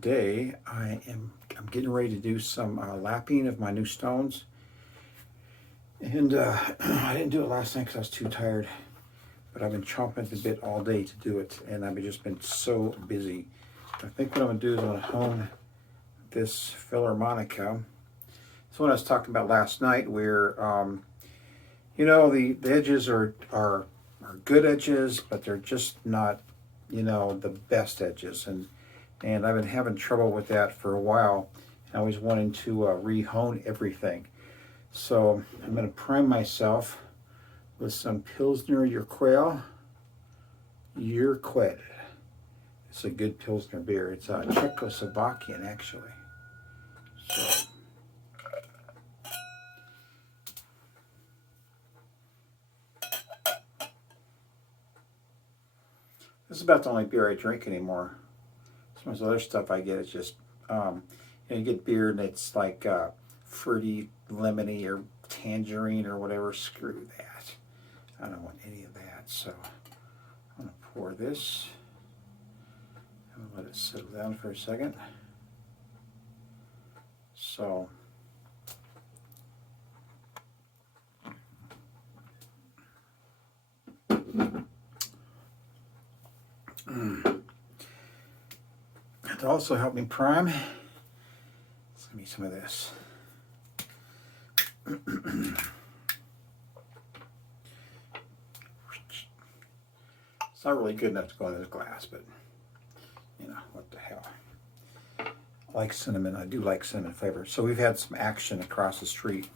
today I'm getting ready to do some lapping of my new stones, and I didn't do it last night because I was too tired, but I've been chomping at the bit all day to do it, and I've just been so busy. I think what I'm going to do is I'm going to hone this Philharmonica. It's what I was talking about last night, where you know, the edges are good edges, but they're just not, you know, the best edges, and I've been having trouble with that for a while. I always wanting to re-hone everything. So I'm going to prime myself with some Pilsner Urquell. It's a good Pilsner beer. It's Czechoslovakian, actually. So this is about the only beer I drink anymore. Some of the other stuff I get is just, you know, you get beer and it's like fruity, lemony, or tangerine or whatever. Screw that. I don't want any of that. So I'm going to pour this. I'm going to let it settle down for a second. So to also help me prime, let's give me some of this. It's not really good enough to go into the glass, but you know, what the hell. I like cinnamon. I do like cinnamon flavor. So we've had some action across the street.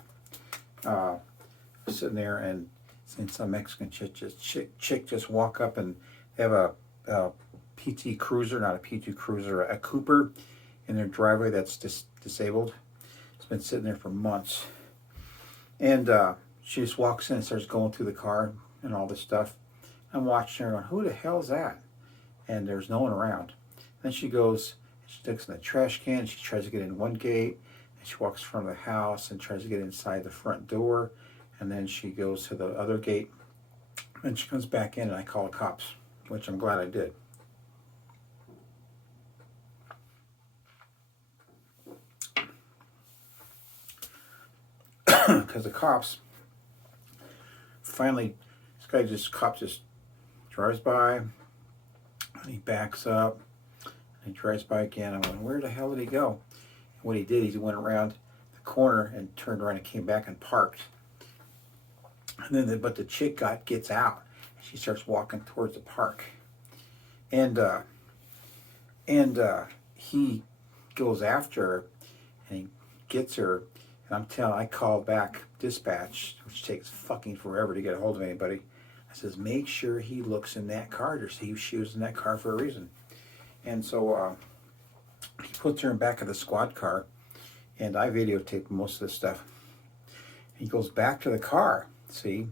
Sitting there and seeing some Mexican chick just walk up and have a PT Cruiser, not a PT Cruiser, a Cooper in their driveway that's disabled. It's been sitting there for months. And she just walks in and starts going through the car and all this stuff. I'm watching her going, who the hell is that? And there's no one around. Then she goes, she sticks in the trash can, she tries to get in one gate, and she walks in front of the house and tries to get inside the front door, and then she goes to the other gate, and she comes back in, and I call the cops, which I'm glad I did. Because the cops finally, cop just drives by, and he backs up, and he drives by again. I'm going, where the hell did he go? And what he did is he went around the corner and turned around and came back and parked. And then, but the chick gets out, and she starts walking towards the park, and he goes after her, and he gets her. And I call back dispatch, which takes fucking forever to get a hold of anybody. I says, make sure he looks in that car to see if she was in that car for a reason. And so he puts her in back of the squad car, and I videotaped most of this stuff. He goes back to the car, see,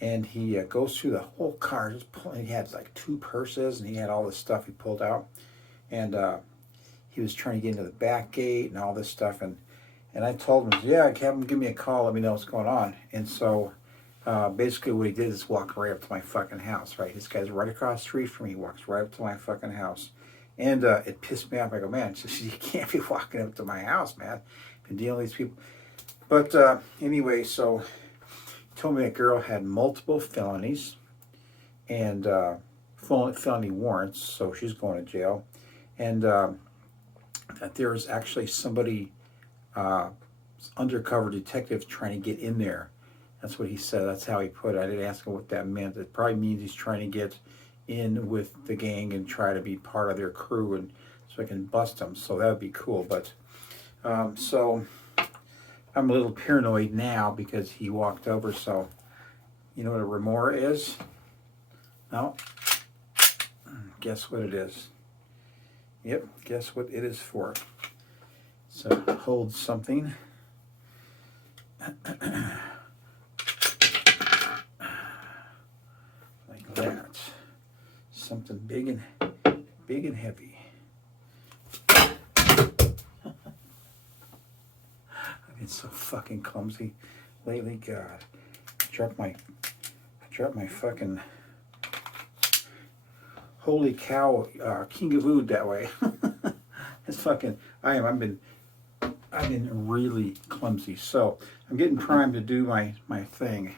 and he goes through the whole car. He had like 2 purses, and he had all this stuff he pulled out. And he was trying to get into the back gate and all this stuff. And I told him, yeah, have him give me a call, let me know what's going on. And so basically what he did is walk right up to my fucking house, right? This guy's right across the street from me. He walks right up to my fucking house. And it pissed me off. I go, man, you can't be walking up to my house, man. Been dealing with these people. But anyway, so he told me that girl had multiple felonies and felony warrants, so she's going to jail. And that there was actually somebody, undercover detective, trying to get in there. That's what he said. That's how he put it. I didn't ask him what that meant. It probably means he's trying to get in with the gang and try to be part of their crew, and so I can bust them. So that would be cool. But so I'm a little paranoid now because he walked over. So you know what a remora is? No? Guess what it is? Yep, guess what it is for. So hold something. Like that. Something big and heavy. I've been so fucking clumsy lately. God, I dropped my fucking holy cow King of Oud that way. It's fucking. I've been really clumsy. So I'm getting primed to do my thing.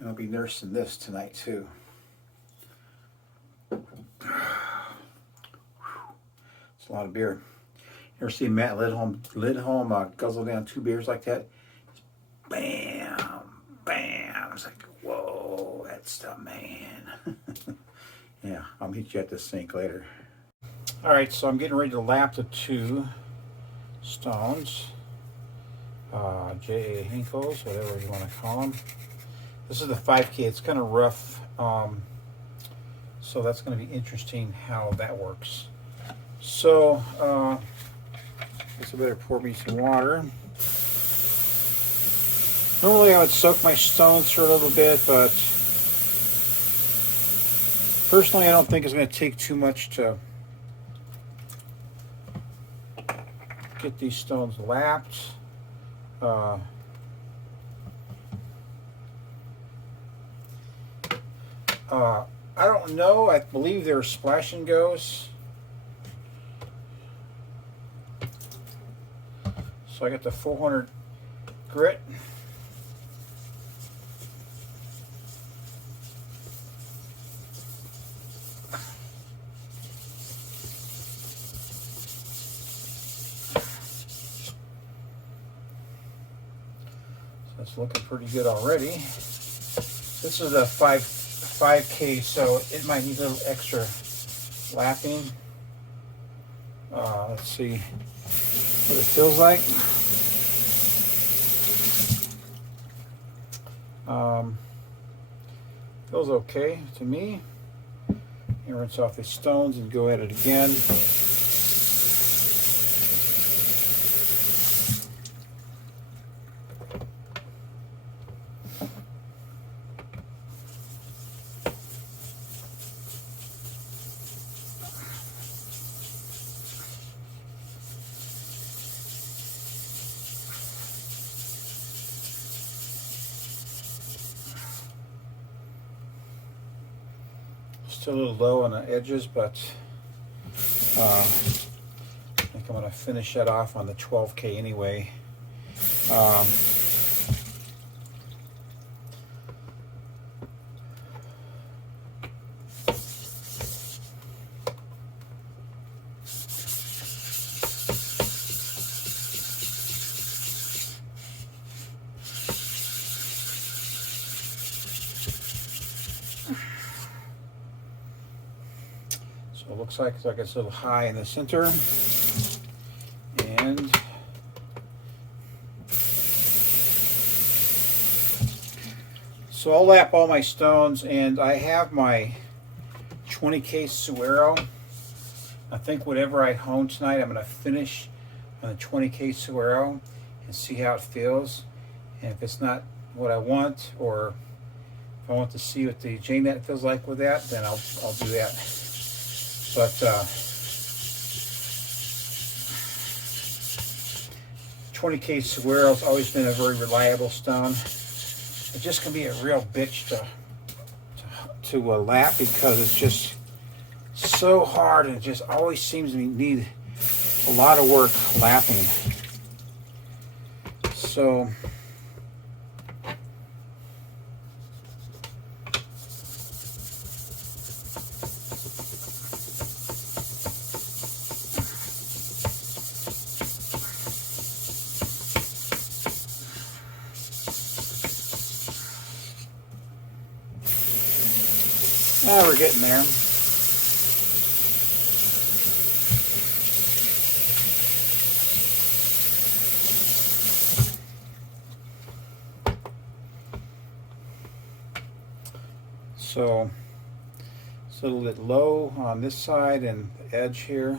And I'll be nursing this tonight too. It's a lot of beer. You ever see Matt Lidholm guzzle down 2 beers like that? Bam, bam. It's like, whoa, that's the man. Yeah, I'll meet you at the sink later. All right, so I'm getting ready to lap the 2 stones. J.A. Henckels, whatever you want to call them. This is the 5K. It's kind of rough, so that's going to be interesting how that works. So, I guess I better pour me some water. Normally I would soak my stones for a little bit, but personally I don't think it's going to take too much to get these stones lapped. I don't know. I believe they're splash and goes. So I got the 400 grit. So it's looking pretty good already. This is a 5K, so it might need a little extra lapping. Let's see what it feels like. Feels okay to me. And rinse off the stones and go at it again. Still a little low on the edges, but I think I'm going to finish that off on the 12K anyway. So it looks like it's a little high in the center, and so I'll lap all my stones, and I have my 20K Suero. I think whatever I hone tonight, I'm going to finish on the 20K Suero and see how it feels. And if it's not what I want, or if I want to see what the J-Net feels like with that, then I'll do that. But 20K Suero's always been a very reliable stone. It just can be a real bitch to lap, because it's just so hard, and it just always seems to need a lot of work lapping. So now we're getting there. So it's a little bit low on this side and the edge here.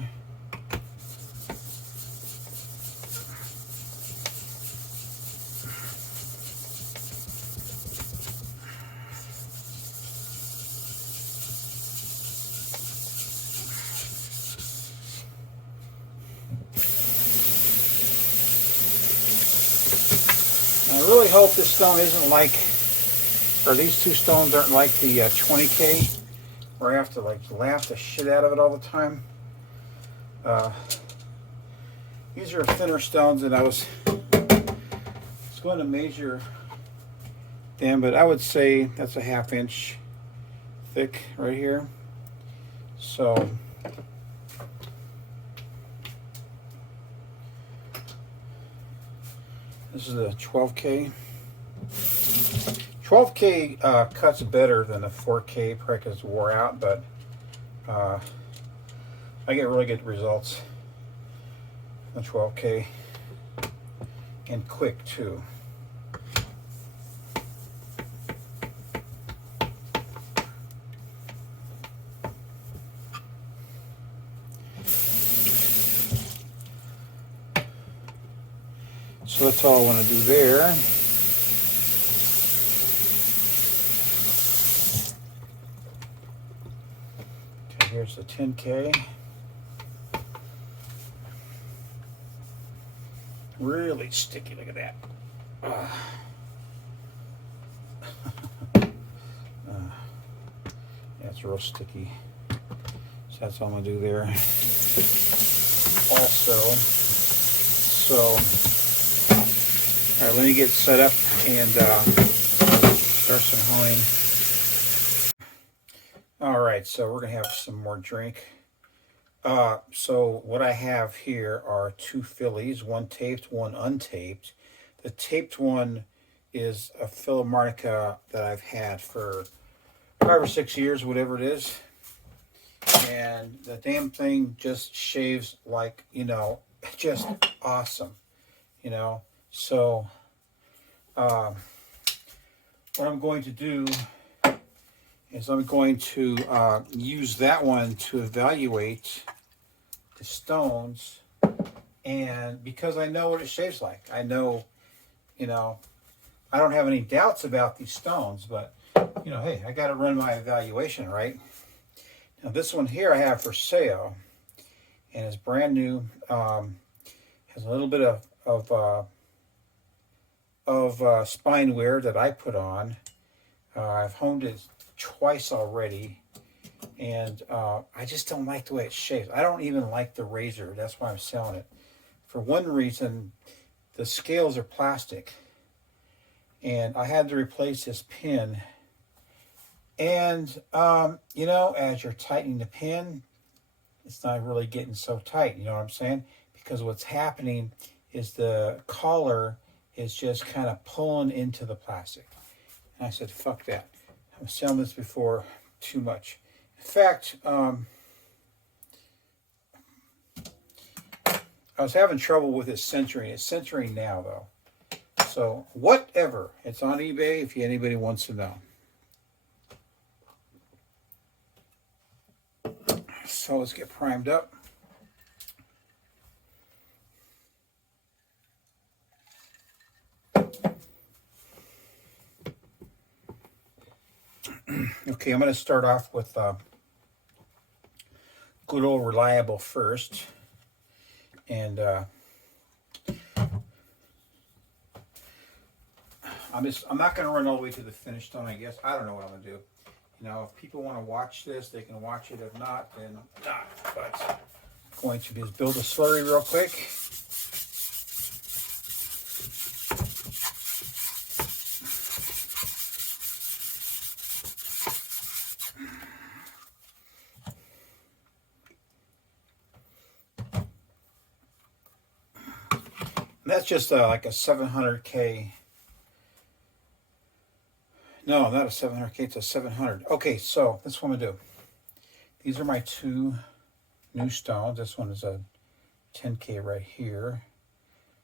hope this stone isn't like, or these two stones aren't like the 20K, where I have to like laugh the shit out of it all the time. These are thinner stones, and I was going to measure them, but I would say that's a 1/2 inch thick right here. So this is a 12K. 12K cuts better than a 4K, probably because it's wore out, but I get really good results on 12K, and quick too. So that's all I want to do there. Okay, here's the 10K. Really sticky, look at that. Yeah, it's real sticky. So that's all I'm gonna do there. Also, so, all right, let me get set up and start some honing. All right, so we're gonna have some more drink. So what I have here are 2 fillies, one taped, one untaped. The taped one is a Philharmonica that I've had for 5 or 6 years, whatever it is. And the damn thing just shaves like, you know, just awesome, you know. So what I'm going to do is I'm going to use that one to evaluate the stones, and because I know what it shaves like, I know, you know, I don't have any doubts about these stones, but, you know, hey, I got to run my evaluation, right? Now this one here I have for sale, and it's brand new, has a little bit of spine wear that I put on. I've honed it twice already, and I just don't like the way it shaves. I don't even like the razor. That's why I'm selling it. For one reason, the scales are plastic, and I had to replace this pin. And you know, as you're tightening the pin, it's not really getting so tight. You know what I'm saying? Because what's happening is the collar is just kind of pulling into the plastic. And I said, fuck that. I'm selling this before too much. In fact, I was having trouble with it centering. It's centering now, though. So, whatever. It's on eBay if anybody wants to know. So, let's get primed up. Okay, I'm going to start off with good old reliable first. And I'm not going to run all the way to the finish stone, I guess. I don't know what I'm going to do. You know, if people want to watch this, they can watch it. If not, then not. But I'm going to just build a slurry real quick. That's just like a 700K. No, not a 700K, it's a 700. Okay, so that's what I'm going to do. These are my 2 new stones. This one is a 10K right here.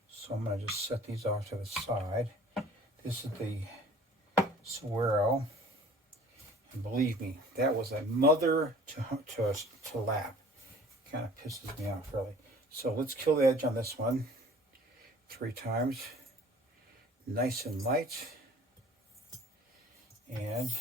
So I'm going to just set these off to the side. This is the Swirl. And believe me, that was a mother to lap. Kind of pisses me off, really. So let's kill the edge on this one 3 times. Nice and light. And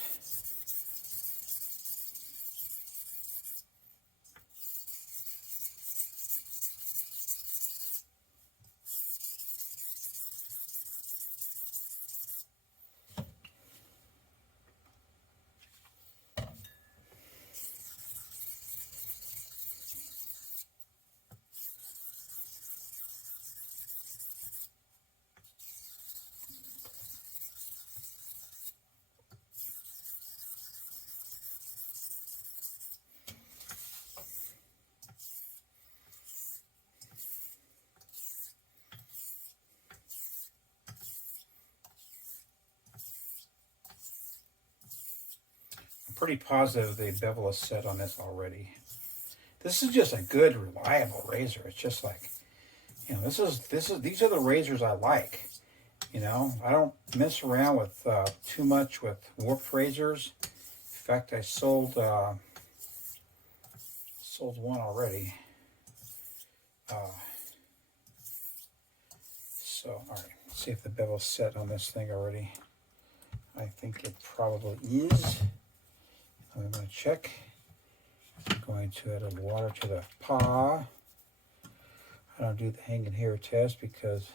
pretty positive the bevel is set on this already. This is just a good, reliable razor. It's just like, you know, these are the razors I like. You know, I don't mess around with too much with warped razors. In fact, I sold one already. So, all right, let's see if the bevel's set on this thing already. I think it probably is. I'm going to check. I'm going to add a little water to the paw. I don't do the hanging hair test because...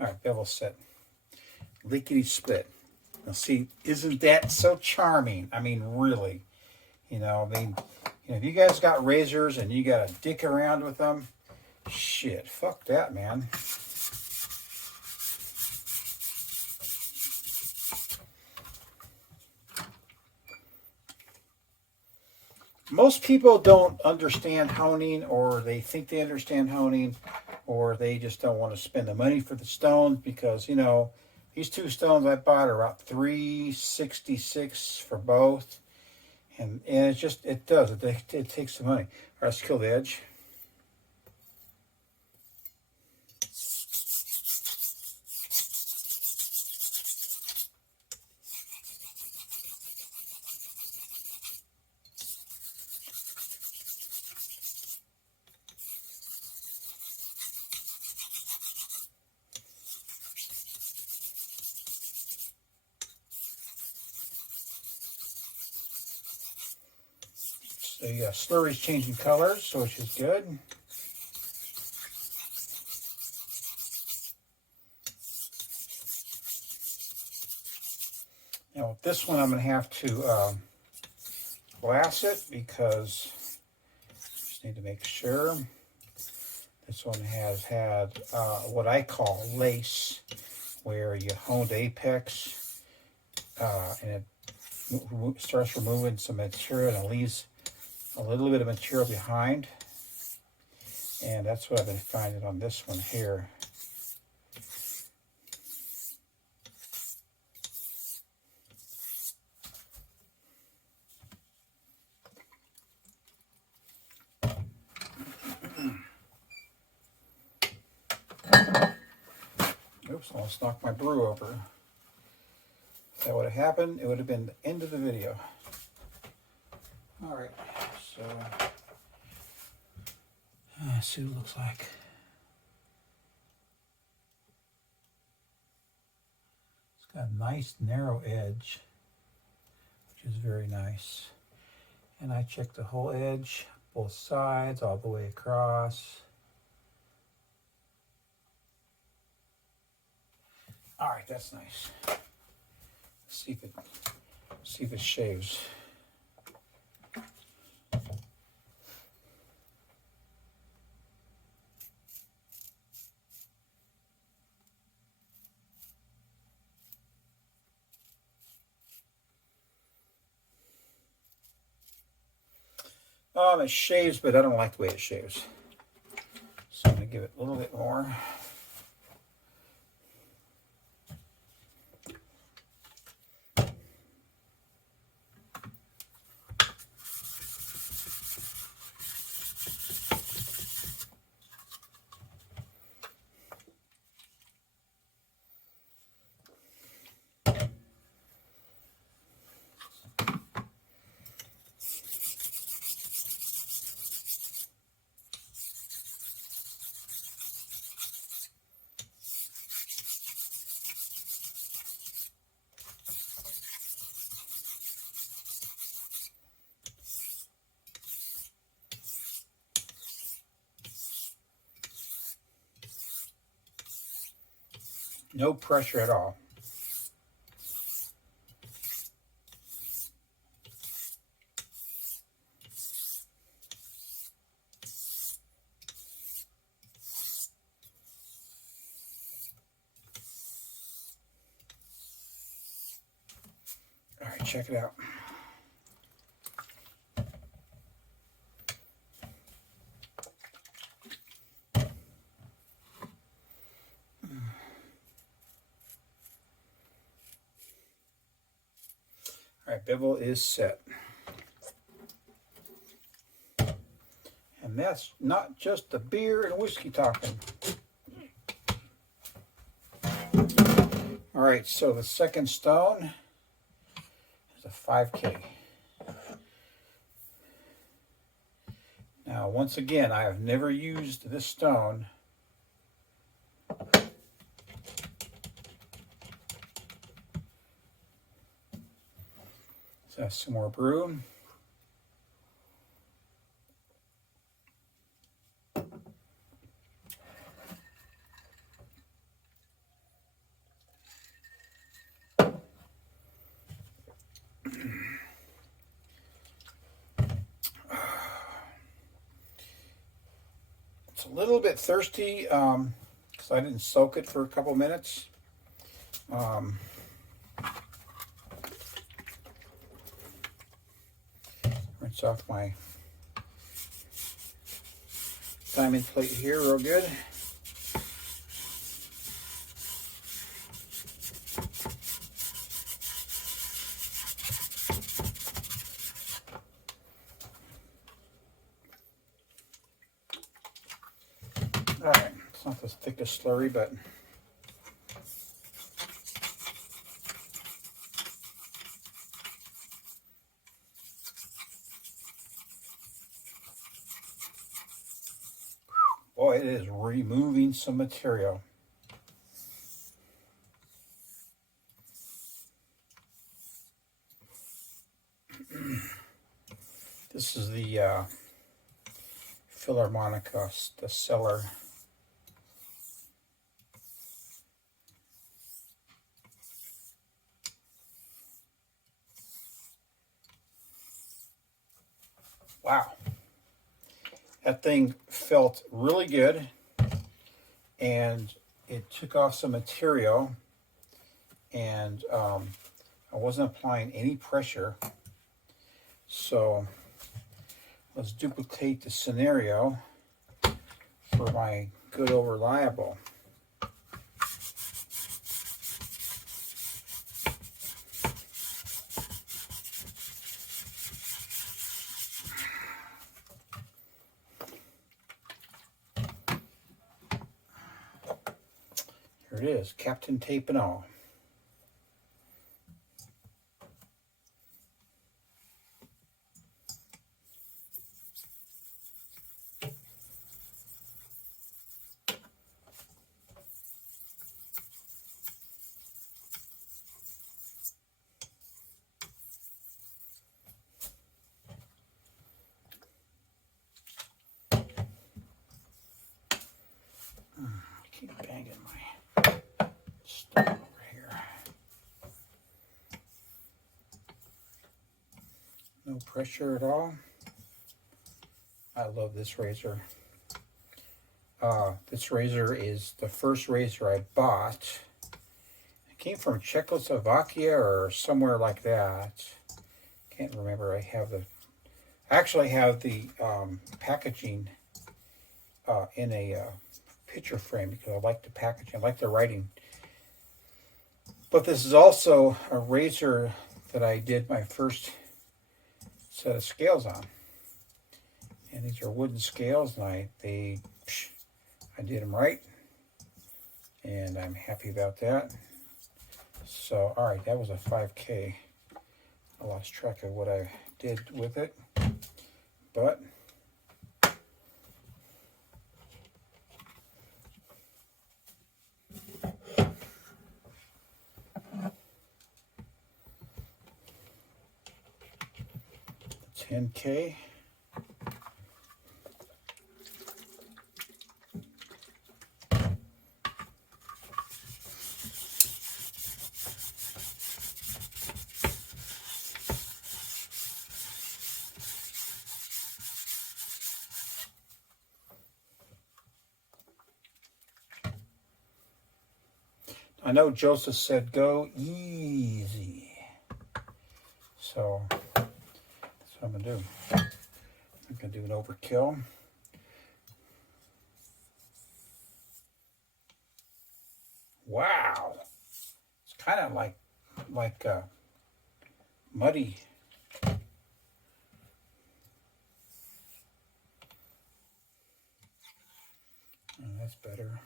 All right, bevel set. Lickety split. Now see, isn't that so charming? I mean, really. You know, if you guys got razors and you got to dick around with them, shit, fuck that, man. Most people don't understand honing, or they think they understand honing, or they just don't want to spend the money for the stones because, you know, these two stones I bought are about $366 for both. And it's just, it takes some money. All right, let's kill the edge. So yeah, slurry's changing colors, so which is good. Now with this one, I'm going to have to glass it because I just need to make sure. This one has had what I call lace, where you hone the apex and it starts removing some material and it leaves a little bit of material behind. And that's what I've been finding on this one here. Oops, I almost knocked my brew over. If that would have happened, it would have been the end of the video. All right, so let's see what it looks like. It's got a nice narrow edge, which is very nice. And I checked the whole edge, both sides, all the way across. All right, that's nice. Let's see if it shaves. It shaves, but I don't like the way it shaves. So I'm going to give it a little bit more. No pressure at all. All right, check it out. All right, bevel is set. And that's not just the beer and whiskey talking. All right, so the second stone is a 5K. Now, once again, I have never used this stone. So that's some more brew. It's a little bit thirsty because I didn't soak it for a couple minutes. Rinse off my diamond plate here real good. All right, it's not the thickest slurry, but boy, it is removing some material. This is the Philharmonica, the cellar. Wow. That thing felt really good, and it took off some material, and I wasn't applying any pressure. So let's duplicate the scenario for my good old reliable. Here it is, Captain Tape and all. Keep banging my stone over here. No pressure at all. I love this razor. This razor is the first razor I bought. It came from Czechoslovakia or somewhere like that. Can't remember. I actually have the packaging in a picture frame because I like the packaging. I like the writing. But this is also a razor that I did my first set of scales on. And these are wooden scales, and I did them right. And I'm happy about that. So, all right, that was a 5K. I lost track of what I did with it. But $10K. I know Joseph said go easy. So that's what I'm going to do. I'm going to do an overkill. Wow. It's kind of like muddy. Oh, that's better.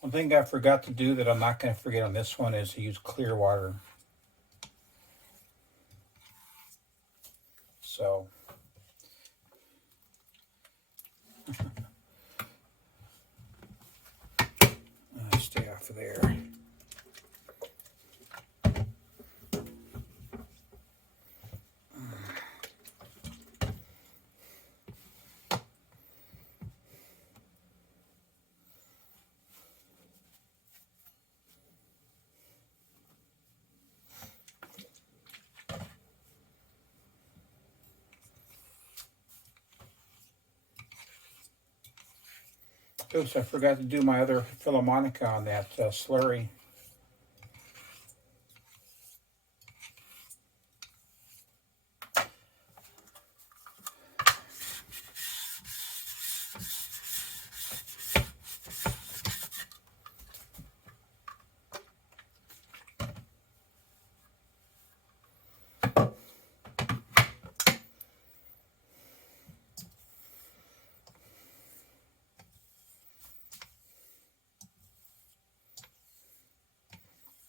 One thing I forgot to do that I'm not going to forget on this one is to use clear water. So, stay off of there. Oops, I forgot to do my other Philharmonica on that slurry.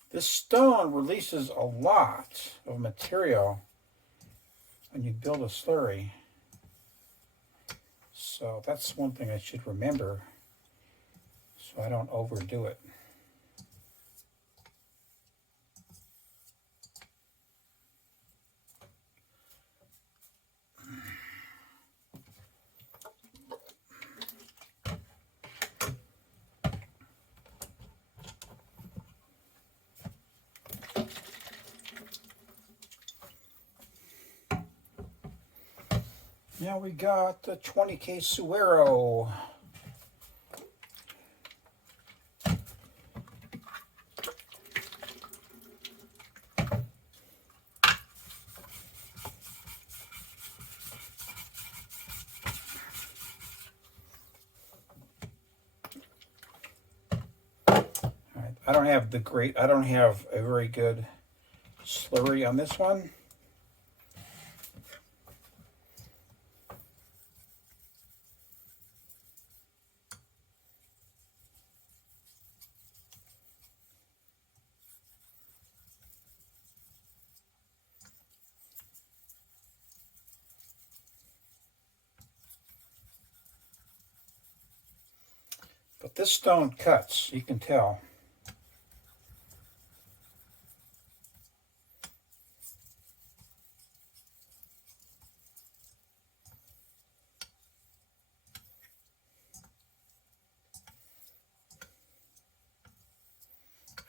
This stone releases a lot of material when you build a slurry. So that's one thing I should remember so I don't overdo it. Now we got the 20K Suero. I don't have a very good slurry on this one. But this stone cuts, you can tell.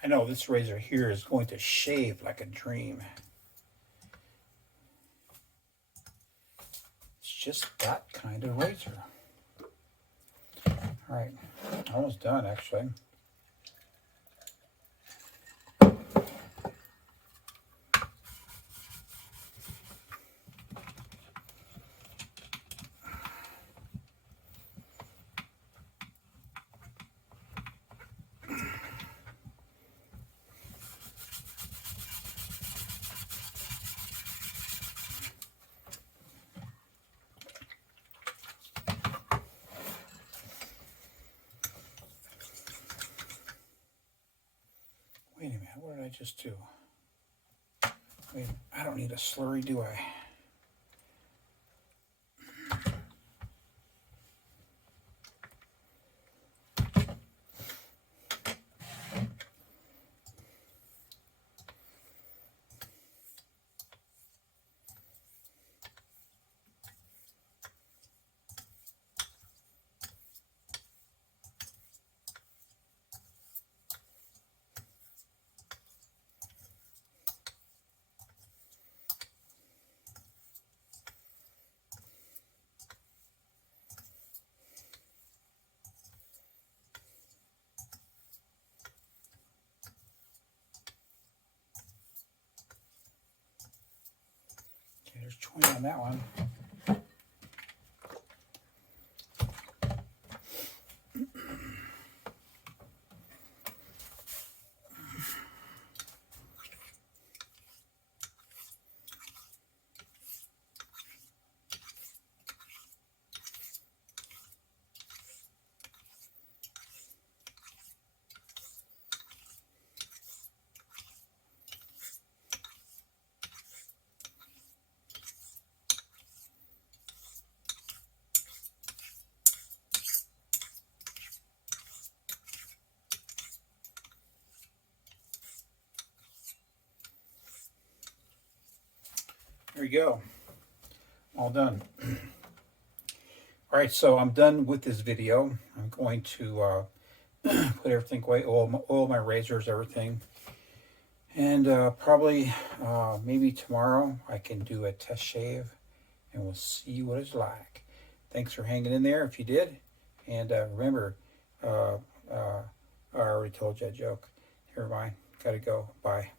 I know this razor here is going to shave like a dream. It's just that kind of razor. All right, almost done actually. Wait a minute, what did I just do? Wait, I don't need a slurry, do I? There's 20 on that one. There you go. All done. All right, so I'm done with this video. I'm going to put everything away, oil my razors, everything. And probably, maybe tomorrow, I can do a test shave, and we'll see what it's like. Thanks for hanging in there if you did. And remember, I already told you a joke. Never mind. Gotta go. Bye.